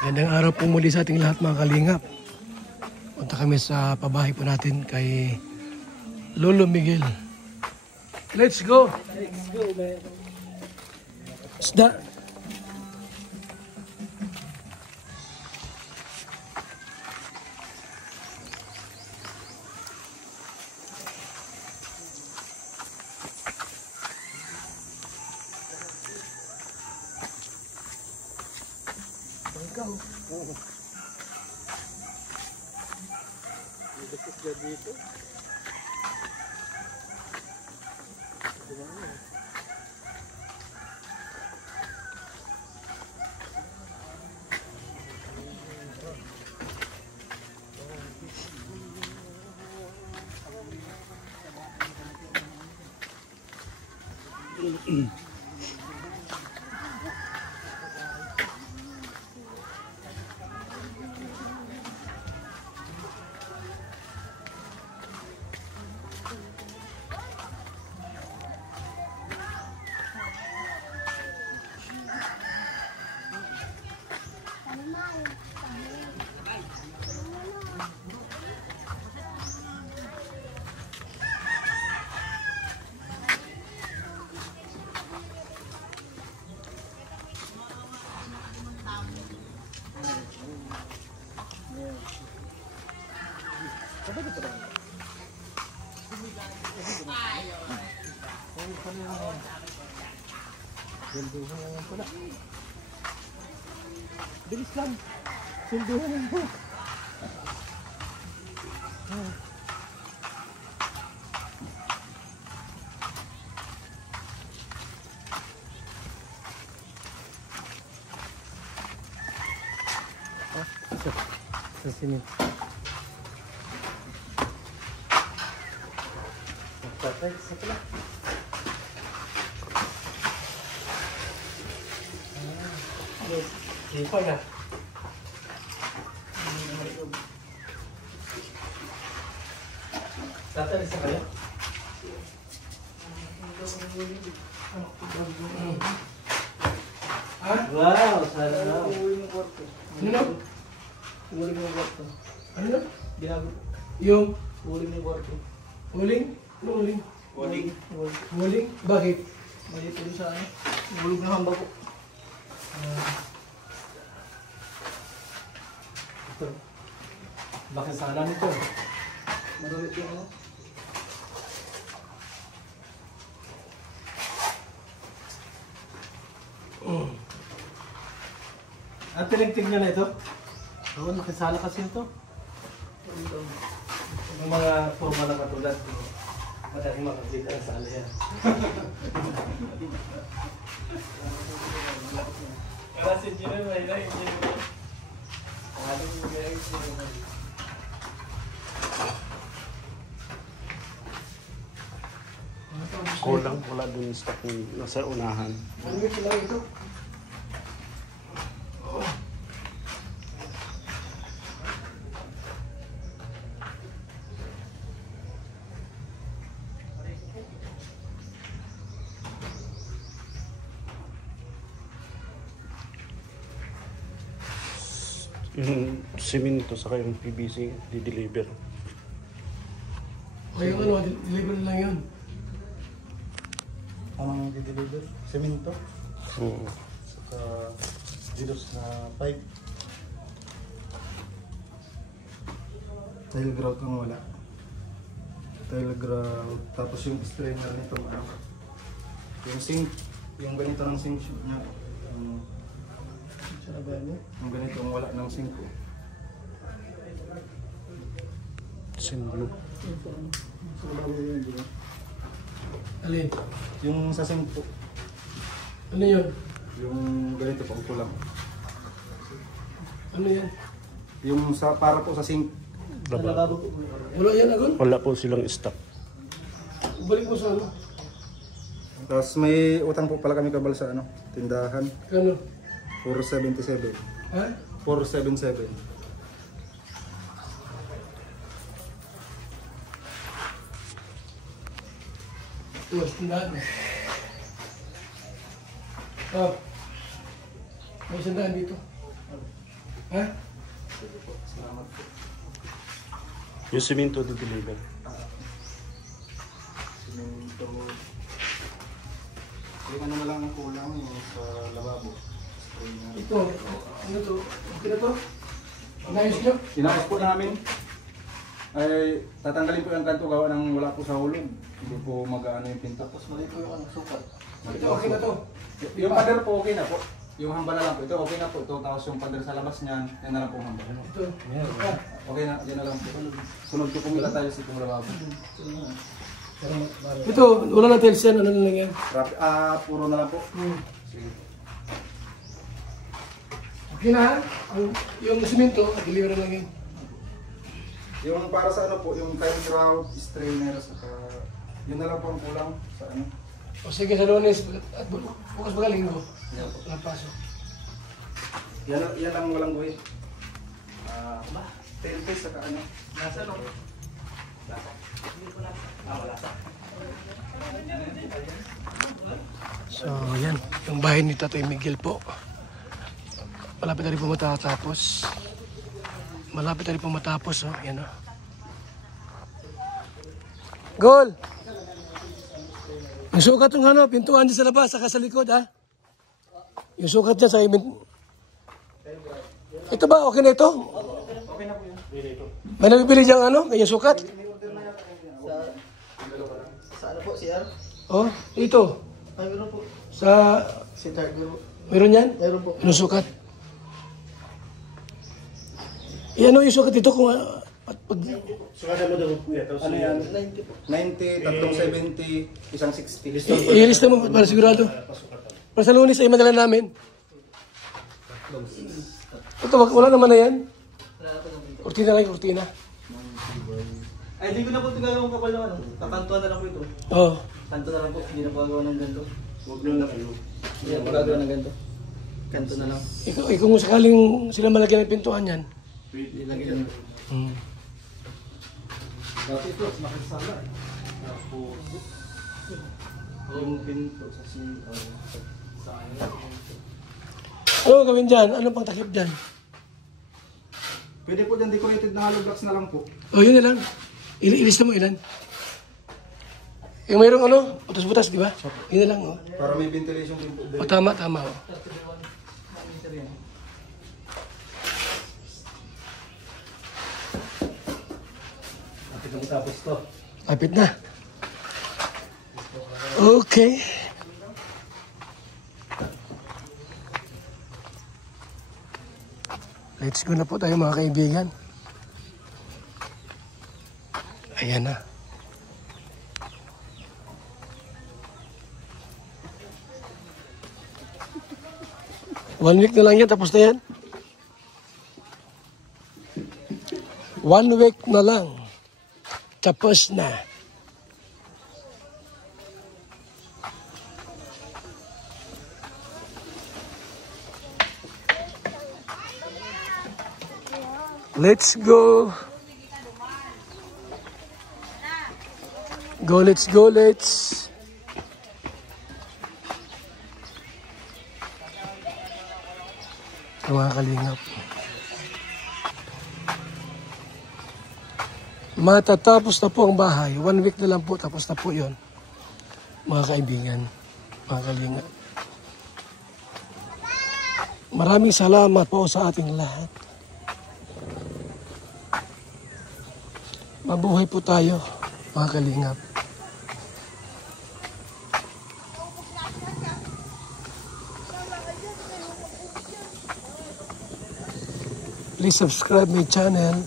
Gandang araw po muli sa ating lahat mga kalingap. Punta kami sa pabahay po natin kay Lolo Miguel. Let's go! Let's go, man. Isda! Bangkaw. Oo. Dikit ka dito. Silduhan lang pala. Bilis lang. Silduhan lang po. Sa sini. Patay sa pala. Sipag ah. Tatay sa kaya? Wow, sarap. Ano? Huling yung kwarto. Ano na? Binago. Yung Huling yung kwarto. huling? Ano huling? Huling. Huling? Bakit? Mali po sa ano. Hulog na hamba ko. Ito. Bakit sana nito? Marulit yung ano. At tinigtig niya na ito? Oo, nakisala kasi ito. Yung mga forma na katulad, madaling makakita na sala yan. Kasi Jimmy, may na yung Jimmy. Ano yung may Jimmy? Kulang wala dun stock yung nasa unahan. Ano yung sila ito? Yung simento saka yung PVC di-deliver. Ngayon ano, deliver lang yun. Ang di-deliver? Semento? Oo. Saka dilos na pipe. Tile grout ang wala. Tile grout. Tapos yung strainer nito ano. Yung sink. Yung ganito ng sink niya. Yung ganito ang wala ng sink ko. Sinblo. Alin? Yung sa sink po. Ano yun? Yung ganito pang kulang. Ano yan? Yung sa para po sa sink. Lababo. Wala yan agon? Wala po silang stock. Balik mo sa ano? Tapos may utang po pala kami kabal sa ano, tindahan. Kano? 477. Ha? 477. Ito, tindahan mo. Oh. May sandaan dito. Ha? Sige po, salamat po. Yung simento to deliver. Simento. Yung ano na lang ang kulang yung sa lababo. Strainer. Ito, ano to? Okay na to? Nayos nyo? Tinapos po namin. Ay, tatanggalin po yung kanto gawa ng wala po sa hulog. Hindi po mag-ano yung pinto. Tapos mali po yung ano, sukat. Ito, okay na to. Yung pader po okay na po. Yung hamba na lang po. Ito okay na po. Ito tapos yung pader sa labas niyan. Yan na lang po ang hamba. Ito. Ah, Okay na, yan na lang po. Sunod ko pumila tayo sa itong lababo. ito, wala na tiles yan. Ano na lang yan? Puro na lang po. Sige. Okay na ha? Yung simento, deliver na lang yan. Yung para sa ano po, yung time grout, strainer, saka yun na lang po ang kulang sa ano. O sige, sa Lunes at bukas baka linggo. Yan po. Walang pasok. Yan lang walang gawin. Tail face saka ano. Nasa no? So, yan. Yung bahay ni Tatay Miguel po. Malapit na rin po matatapos. Malapit na rin po matapos. Oh. Yan, oh. Goal! Yung sukat ng ano, pintuan dyan sa labas, saka sa likod, ha? Yung sukat dyan sa imin. Ito ba? Okay na ito? Okay na po yun. May nabibili dyan ano? Ganyan sukat? Sa ano po, CR? Oh, ito. Ay, meron po. Sa... Si Tiger. Meron yan? Meron po. Yung sukat. Yan o yung sukat dito kung... Ano yan? 90 po. 90, tatlong 70, isang 60. I-lista mo para sigurado. Para sa Lunes ay madala namin. Ito, wala naman na yan. Kurtina lang yung kurtina. Ay, hindi ko na po ito gagawang kapal naman. Kakantuan na lang po ito. Oo. Kanto na lang po. Hindi na po gagawa ng ganito. Huwag nyo na kayo. Hindi na po gagawa ng ganito. Kanto na lang. Kung sakaling sila malagyan ng pintuan yan. Ilagyan nyo. Hmm. Dati ito, makasala eh. Tapos, yung pinto sa sa Ano gawin dyan? Ano pang takip dyan? Pwede po dyan decorated na hollow blocks na lang po. Oh, yun na lang. Ilista mo ilan. Yung mayroong ano, butas-butas, di ba? Yun na lang, oh. Para may ventilation din po. O, tama, tama, oh. Tapos to. Kapit na. Okay. Let's go na po tayo mga kaibigan. Ayan na. One week na lang yan, tapos na yan. 1 week na lang. Tapos na. Let's go. Go, let's go, let's. Mga kalingap. Matatapos na po ang bahay. 1 week na lang po, tapos na po yon. Mga kaibigan, mga kalingap. Maraming salamat po sa ating lahat. Mabuhay po tayo, mga kalingap. Please subscribe my channel,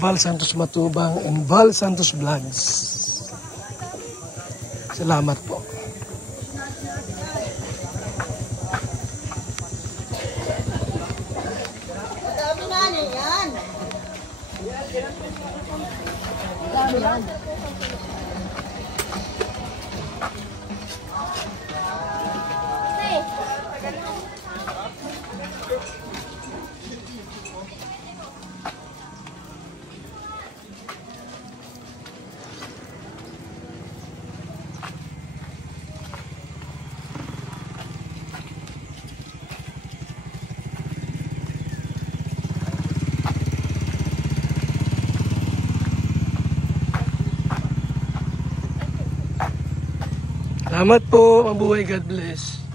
Val Santos Matubang and Val Santos Vlogs. Salamat po. Dami na yan. Dami yan. Salamat po. Mabuhay. God bless.